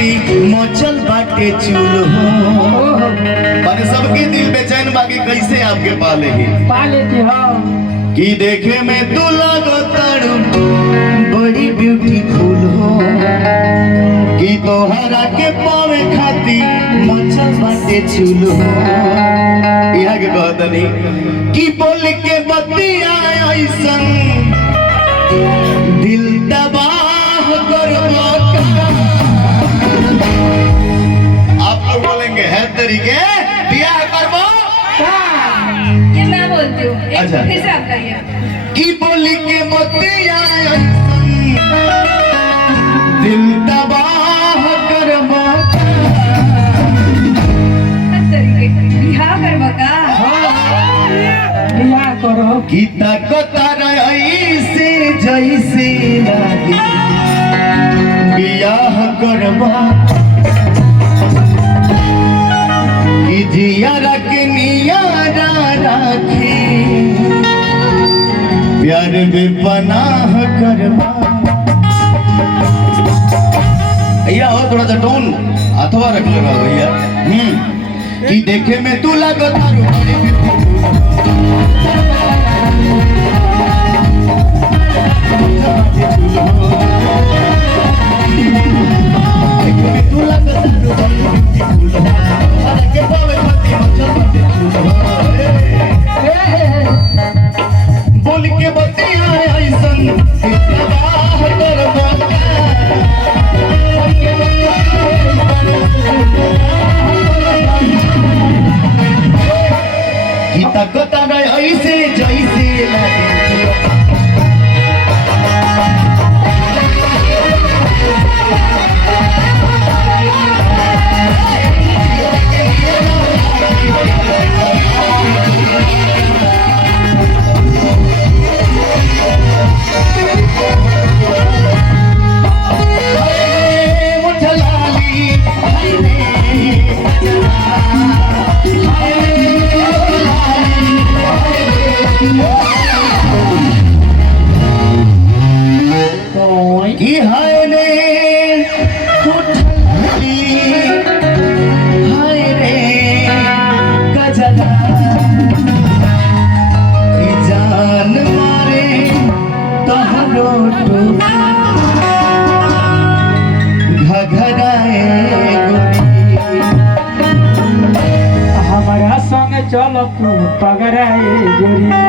खाती मचल बाटे चूल हो। माने सबके दिल बेचैन बाकी कैसे आपके पाले ही पाले थी हाँ कि देखे में तू लगो तारू बड़ी ब्यूटीफुल हो कि तोहरा के पावे खाती मचल बाटे चूल हो। यहाँ के कहतनी कि बोल के बतिया ऐसन दिल दबाह करबो। आप लोग बोलेंगे है तरीके बियाह करबो। ये मैं बोलती हूँ अच्छा। फिर से आप कहिए की बोली के बतिया ऐसन दिल तबाह करबो। हर तरीके बिहार करवा का बियाह करो गीता को तारा ऐसे जैसे लागे बियाह करबो। कि जियारा के नियारा राखे प्यार बेपनाह करबो। भैया और थोड़ा सा टोन अथवा रख लेना भैया। कि देखे में तू लगो तारू बड़ी बोल के बतिया ऐसन तबाह करबो। गीता को तारा ऐसे जैसे लागे की हाय रे उठली हाय रे गजरा की जान मारे तहरो टोपी घघराए हमारा संग चल तू पगराए गोरी